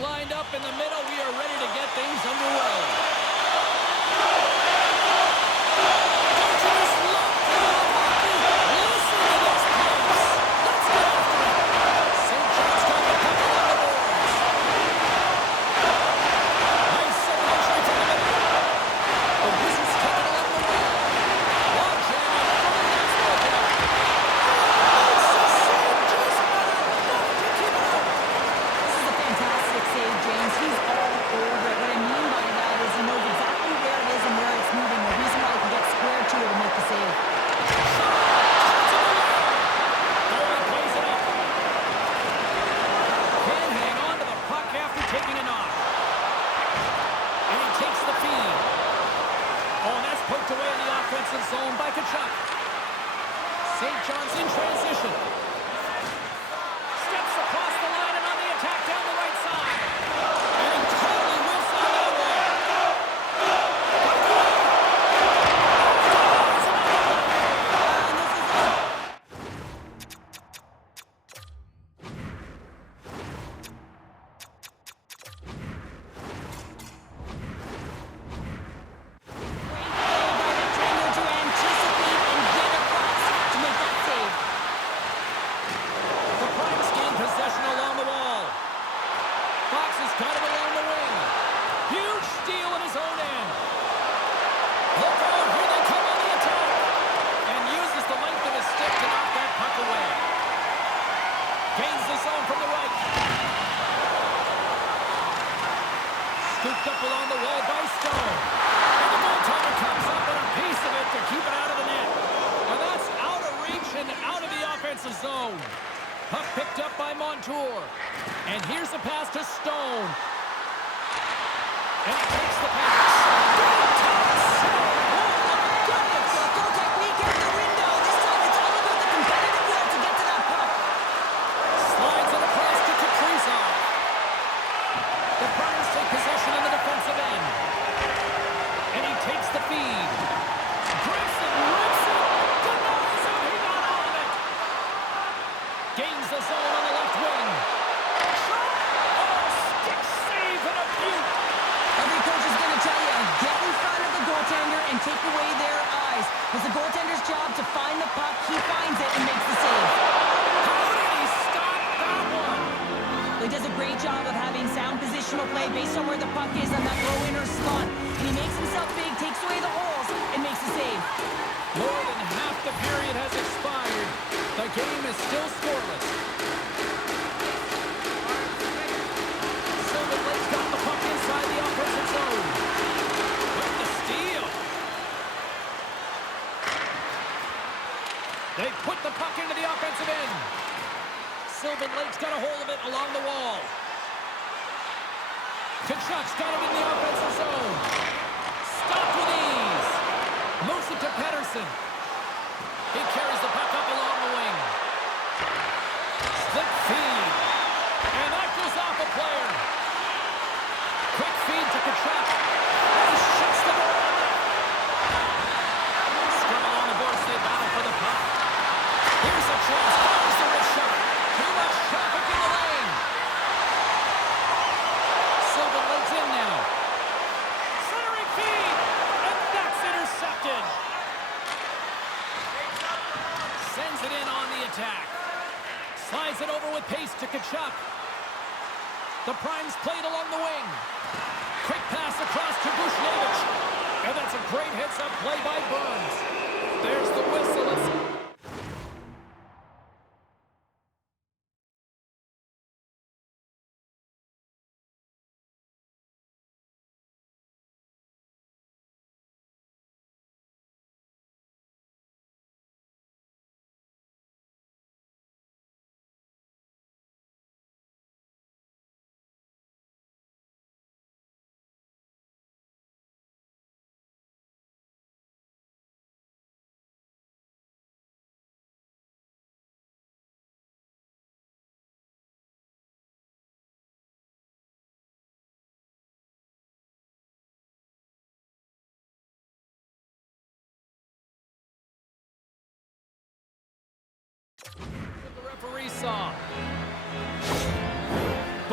lined up in the middle. We are ready to get things underway. Don't you just love playoff hockey? Listen to this pace. Let's get after it. St. John's got the puck along the boards. Nice separation from the middle. The Wizards take it along the wall. Log jam on the front. That's broken up. It's a save. Just not enough to keep it out. This is a fantastic save, James. He's all over it. What I mean by that is he knows exactly where it is and where it's moving. The reason why he can get square to it and make the save. Can hang on to the puck after taking a knock. And he takes the feed. Oh, and that's poked away in the offensive zone by Tkachuk. St. John's in transition. Steps across the line and on the attack down the right side. And he totally whiffs on that one. To anticipate and get across to make that save. The Primes gain possession along the wall. Fox has got it along the wing. Huge steal in his own end. Look out, here they come on the attack. And uses the length of his stick to knock that puck away. Gains the zone from the right. Scooped up along the wall by Stone. And the goaltender comes up with a piece of it to keep it out of the net. And that's out of reach and out of the offensive zone. Puck picked up by Montour. And here's the pass to Stone. And he takes the pass. Goal technique out the window. This time it's all about the competitive will to get to that puck. Slides it across to Kaprizov. The Primes take possession in the defensive end. And he takes the feed. Grips it, rips it, denies him. He got out of it. Gains the zone on the left wing. Oh, stick save and a beaut. Every coach is going to tell you, get in front of the goaltender and take away their eyes. It's the goaltender's job to find the puck. He finds it and makes the save. How did he stop that one? He does a great job of having sound positional play based on where the puck is on that low inner slot. And he makes himself big, takes away the holes, and makes the save. More than half the period has expired. The game is still scoreless. Silver Lake's got the puck inside the offensive zone. With the steal. They put the puck into the offensive end. Sylvan Lake's got a hold of it along the wall. Tkachuk's got it in the offensive zone. Stopped with ease. Moves it to Pedersen. He carries the puck up along the wing. Split feed. And that goes off a player. Quick feed to Tkachuk. And he shuts the door on that. Scrum along the boards. They battle for the puck. Here's a chance. Fires the wrist shot. Too much traffic in the lane. Silver Lake's in now. Centering feed. And that's intercepted. Sends it in on the attack. Slides it over with pace to Tkachuk. The Primes played along the wing. Quick pass across to Bushnevich. And that's a great heads-up play by Burns. There's the whistle. The referee saw.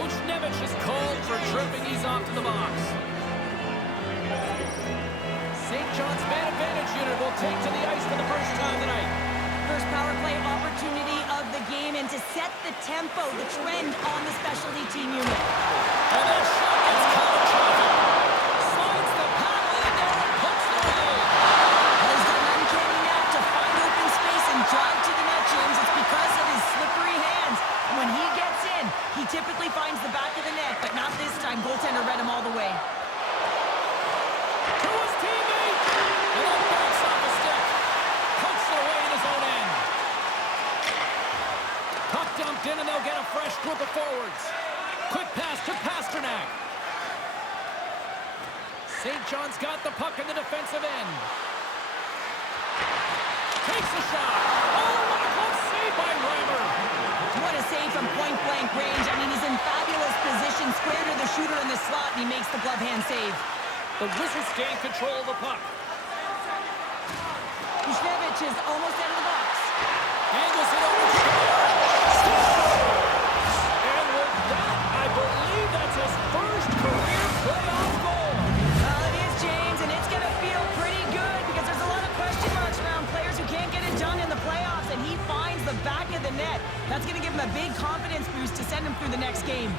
Coach Nemec is called for tripping. He's off to the box. St. John's man advantage unit will take to the ice for the first time tonight. First power play opportunity of the game, and to set the tempo, the trend on the specialty team unit. And that shot gets caught in traffic. Slides the paddle in there and puts it away. He's got an uncanny knack to find open space and drive to the net, James. It's because of his slippery hands. When he gets in, he typically finds the back of the net, but not this time. Goaltender read him all the way. To his teammate. And that backs off a stick. Puts it away in his own end. Puck dumped in, and they'll get a fresh group of forwards. Quick pass to Pasternak. St. John's got the puck in the defensive end. Takes a shot. Oh, what a close save by Reimer. What a save from point-blank range. I mean, he's in fabulous position, square to the shooter in the slot, and he makes the glove hand save. The Wizards gain control of the puck. Buchnevich is almost out of the box. Angles it over to Scores! And with that, I believe that's his first career playoff goal. Well, it is, James, and it's going to feel pretty good because there's a lot of question marks around players who can't get it done in the playoffs, and he finds the back of the net. That's going to give him a big confidence boost to send him through the next game.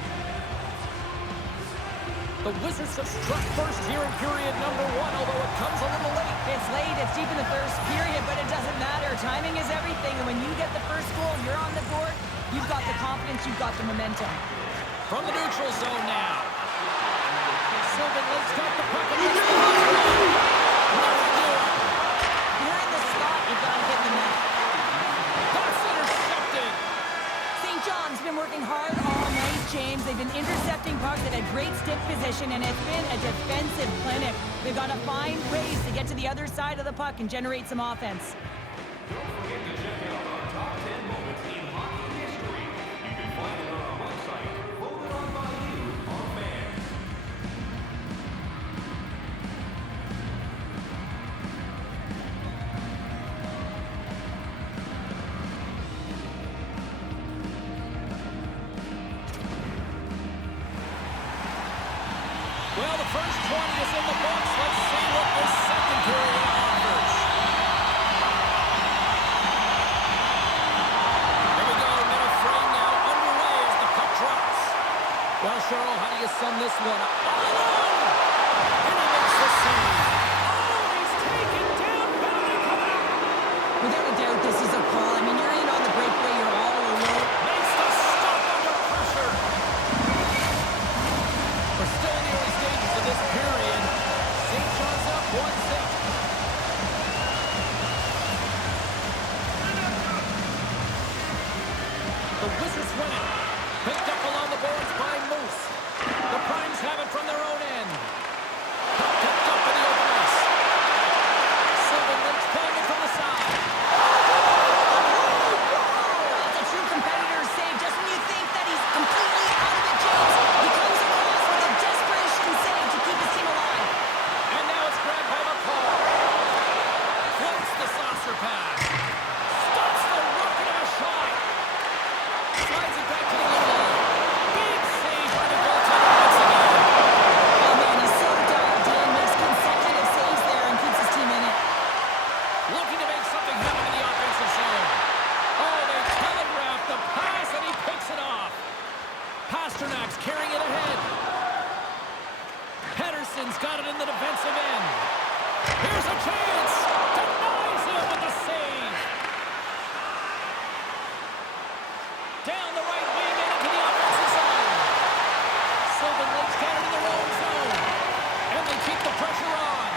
The Wizards have struck first here in period number 1, although it comes a little late. It's late, it's deep in the first period, but it doesn't matter. Timing is everything, and when you get the first goal, you're on the board, you've got the confidence, you've got the momentum. From the neutral zone now. Sylvan Lake's got the puck against the Nothing doing. You're in the slot, you've got to get in the net. That's intercepted. St. John's been working hard all night, James. They've been intercepting pucks at a great stick position, and it's been a defensive clinic. They've got to find ways to get to the other side of the puck and generate some offense. Don't forget to check out our top 10 moments in hockey history. You can find it on our website, voted on by you, our fans. Well, the first 20 is in the books. Let's see what this second period offers. Here we go. Minute frame now underway as the puck drops. Well, Cheryl, how do you sum this one up? All alone! And he makes the save. Oh, he's taken down. Penalty coming up. Without a doubt, this is a call. I mean, you're in on the breakaway, you're all alone. Makes the stop under pressure. We're still in the early stages of this period. St. John's up 1-0. The Wizards win it. Picked up along the boards by Moose. The Primes have it from their own end. Picked up in the open ice. Sylvan Lake's playing it from the side. That's a true competitor's save. Just when you think that he's completely out of it, James, he comes across with a desperation save to keep his team alive. And now it's grabbed by McCall. Floats the saucer pass. Stops the rocket of a shot. Slides it back to the middle line. Big save by the goaltender once again. Oh, man, he's so dialed in, makes consecutive saves there and keeps his team in it. Looking to make something happen in the offensive zone. Oh, they telegraphed the pass, and he picks it off. Pasternak's carrying it ahead. Pedersen's got it in the defensive end. Here's a chance. Denies him with the save. Down the right wing and into the offensive zone. Sylvan Lake's got it in their own zone. And they keep the pressure on.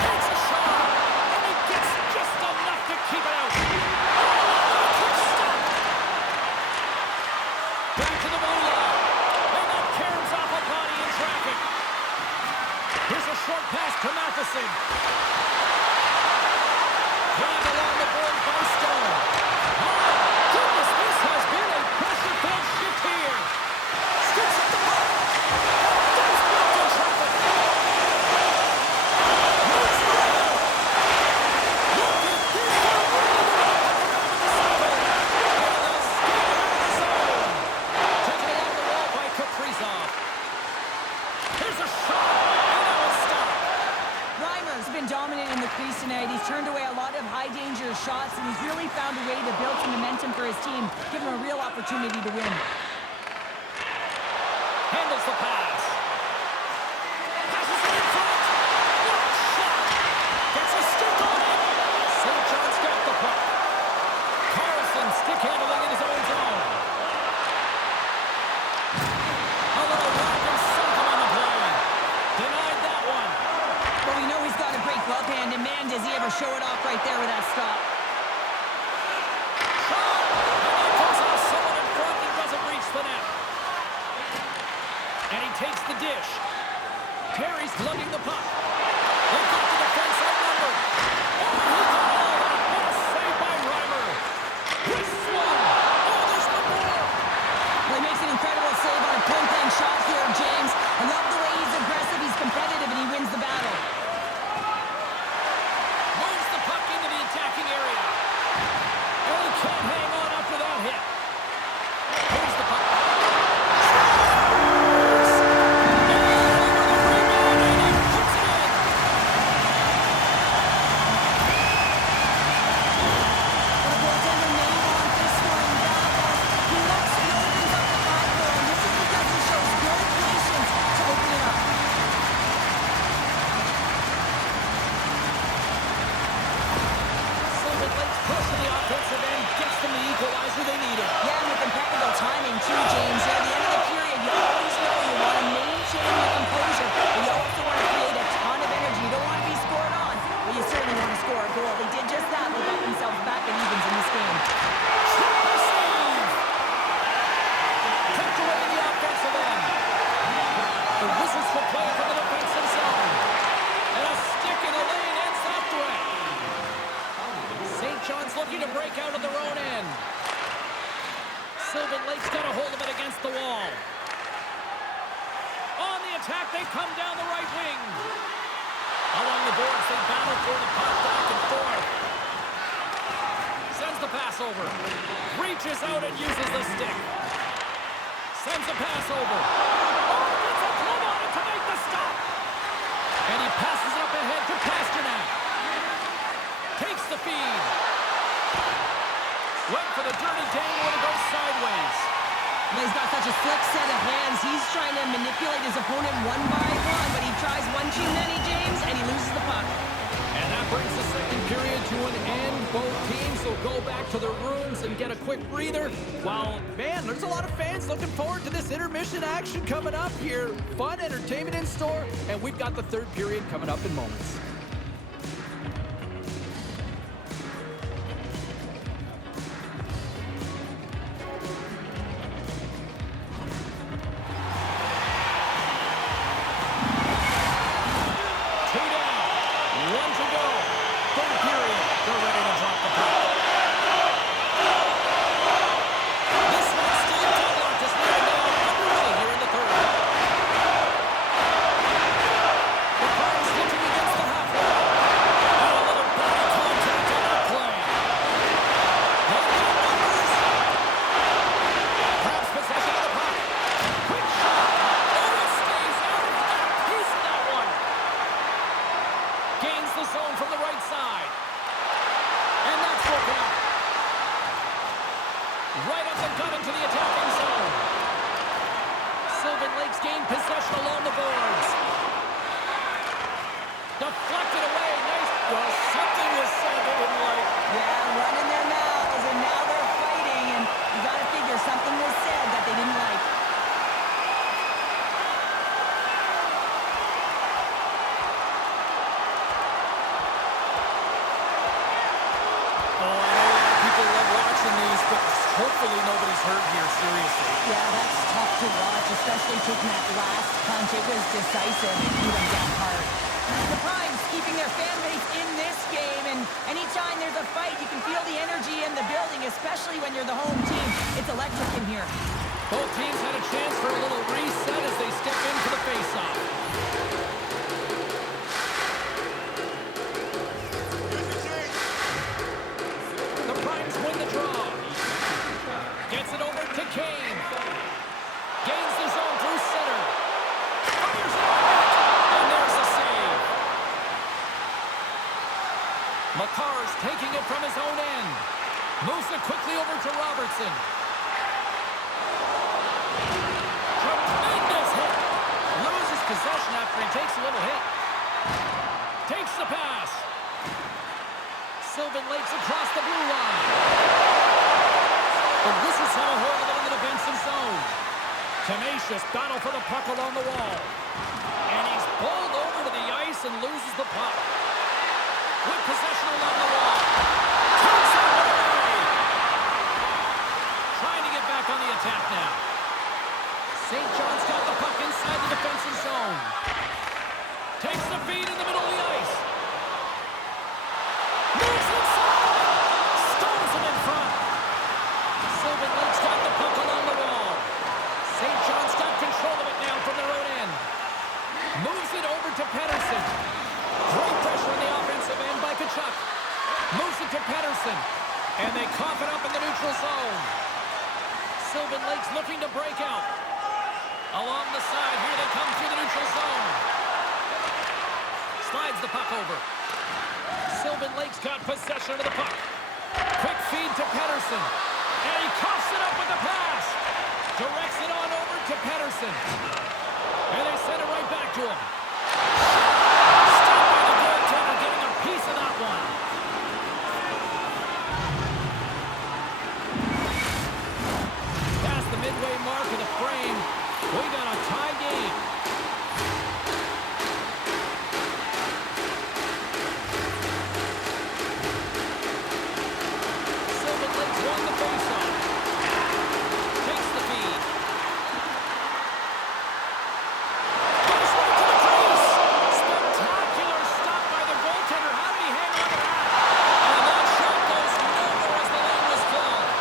Takes a shot. And he gets just enough to keep it out. Oh, quick stop. Back to the blue line. And that caroms off a body in traffic. Here's a short pass to Matheson. Dragged along the board by Stone. Oh, high-danger shots, and he's really found a way to build some momentum for his team, give him a real opportunity to win. Handles the pass. Passes it in front. What a shot. Gets a stick on it. St. John's got the puck. Carlson stick handling in his own zone. A little rock and sock him on the play. Denied that one. Well, we know he's got a great glove hand, and man, does he ever show it off right there with that stop. Shot. And that comes off someone in front and doesn't reach the net. And he takes the dish. Perry's lugging the puck. They've got the defense outnumbered. Oh, he got all that. What a save by Reimer. Wrists one. Oh, there's one more. Well, he makes an incredible save on a point-blank shot here, James. I love the way he's aggressive, he's competitive, and he wins the battle. Moves the puck into the attacking area. And he can't hang on after that hit. Here's the puck. Looking to break out of their own end. Sylvan Lake's got a hold of it against the wall. On the attack, they come down the right wing. Along the boards, they battle for the puck back and forth. Sends the pass over. Reaches out and uses the stick. Sends a pass over. Oh, gets a club on it to make the stop. And he passes up ahead to Pasternak. Takes the feed. Went for the dirty dangle and it goes sideways. He's got such a slick set of hands. He's trying to manipulate his opponent one by one, but he tries one too many, James, and he loses the puck. And that brings the second period to an end. Both teams will go back to their rooms and get a quick breather. While, man, there's a lot of fans looking forward to this intermission action coming up here. Fun entertainment in store, and we've got the third period coming up in moments. Right up and cut into the attacking zone. Sylvan Lake's gained possession along the boards. Deflected away. Nice. Well, something was said they didn't like. Yeah, running their mouths, and now they're fighting, and you got to figure something was said that they didn't like. Hopefully nobody's hurt here, seriously. Yeah, that's tough to watch, especially taking that last punch. It was decisive and beat them down hard. The Primes keeping their fan base in this game, and anytime there's a fight, you can feel the energy in the building, especially when you're the home team. It's electric in here. Both teams had a chance for a little reset as they step into the face-off. The Primes win the draw. Gets it over to Kane. Gains the zone through center. Fires it on net. And there's the save. Makar's taking taking it from his own end. Moves it quickly over to Robertson. Tremendous hit. Loses possession after he takes a little hit. Takes the pass. Sylvan Lakes across the blue line. The Wizards have a hold of it in the defensive zone. Tenacious battle for the puck along the wall. And he's bowled over to the ice and loses the puck. With possession along the wall. Takes it away. Trying to get back on the attack now. St. John's got the puck inside the defensive zone. Takes the feed in the middle of the ice. Moves inside. Stones him in front. Sylvan Lake's got the puck along the wall. St. John's got control of it now from their own end. Moves it over to Pedersen. Great pressure on the offensive end by Tkachuk. Moves it to Pedersen. And they cough it up in the neutral zone. Sylvan Lake's looking to break out. Along the side, here they come through the neutral zone. Slides the puck over. Sylvan Lake's got possession of the puck. Quick feed to Pedersen. And he coughs it up with the pass. Directs it on over to Pedersen. And they send it right back to him. Stopped by the goaltender, getting a piece of that one. Past the midway mark of the frame, we got a tie game. Sylvan Lakes won the faceoff. Takes the feed. Goes right to the crease. Spectacular stop by the goaltender. How did he hang on to that? And that shot goes nowhere as the lane was filled.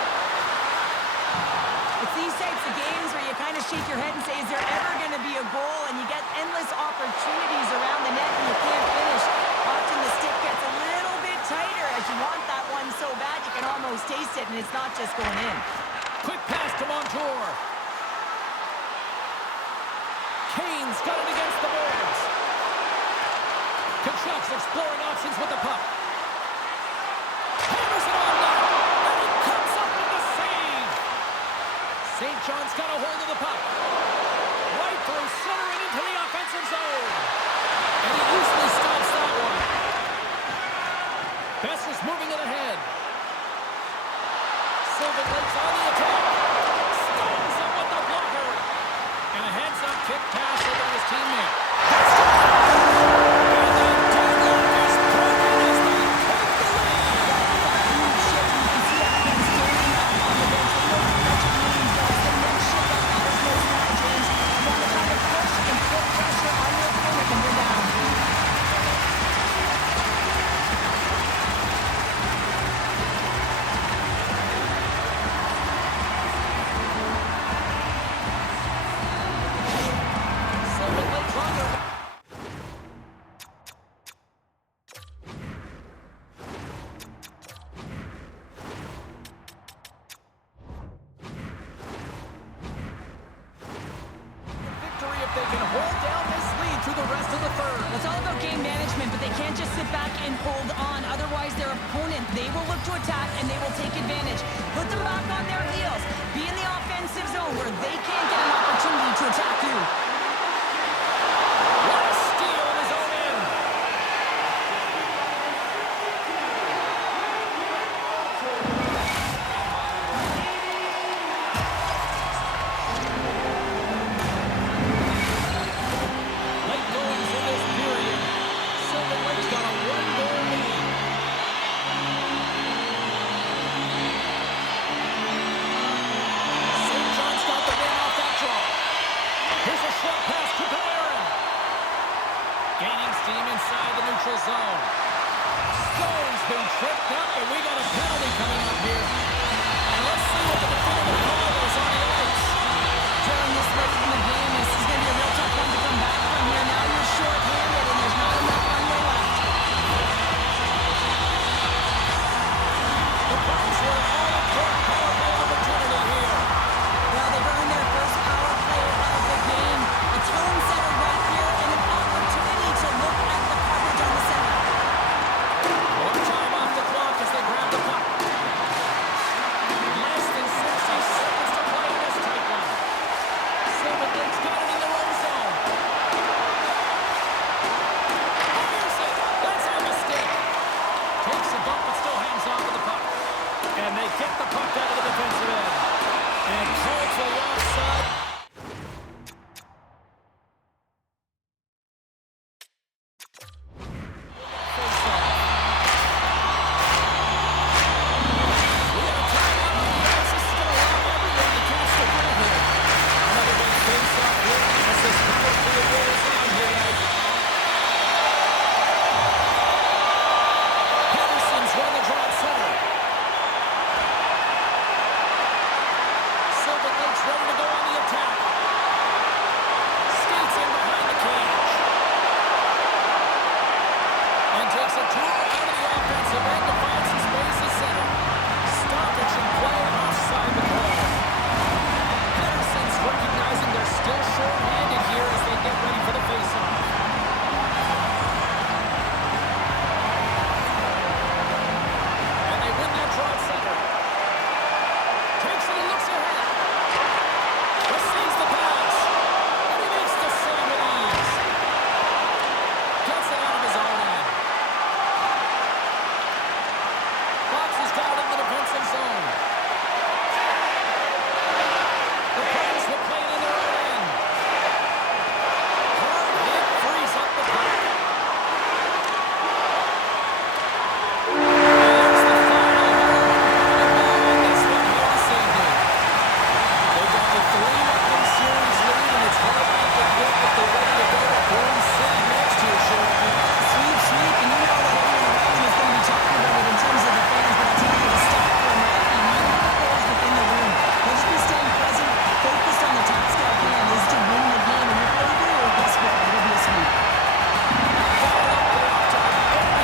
It's these types of games where you kind of shake your head and say, is there ever going to be a goal? And you get endless opportunities around the net and you can't finish. Often the stick gets a little bit tighter as you want that one so bad you can almost taste it, and it's not just going in. Quick pass to Montour. Kane's got it against the boards. Tkachuk's exploring options with the puck. Hammers it on net. And he comes up with the save. St. John's got a hold of the puck. Right through center and into the offensive zone. And he usually stops that one. Besser's moving it ahead. Sylvan Lake's on the attack. Stones him with the blocker. And a heads-up kick pass over to his teammate. That's the and then deadlock is broken as they take the lead. Huge shift. You can see everything standing up on the bench. They know how much it means. That's the next shift that matters most now, James. You want to kind of push and put pressure on your opponent when you're down. Sylvan Lake's on their back. Victory if they can hold down this lead through the rest of the third. Well, it's all about game management, but they can't just sit back and hold on. Otherwise, their opponent, they will look to attack and they will take advantage. Put them back on their heels. Be in the offensive zone where they can't get an opportunity to attack you. What a steal in his own end. Late goings in this period. Sylvan Lake's got a one-goal lead. St. John's got the win off that draw. Here's a shot. they get the puck out of the defensive end.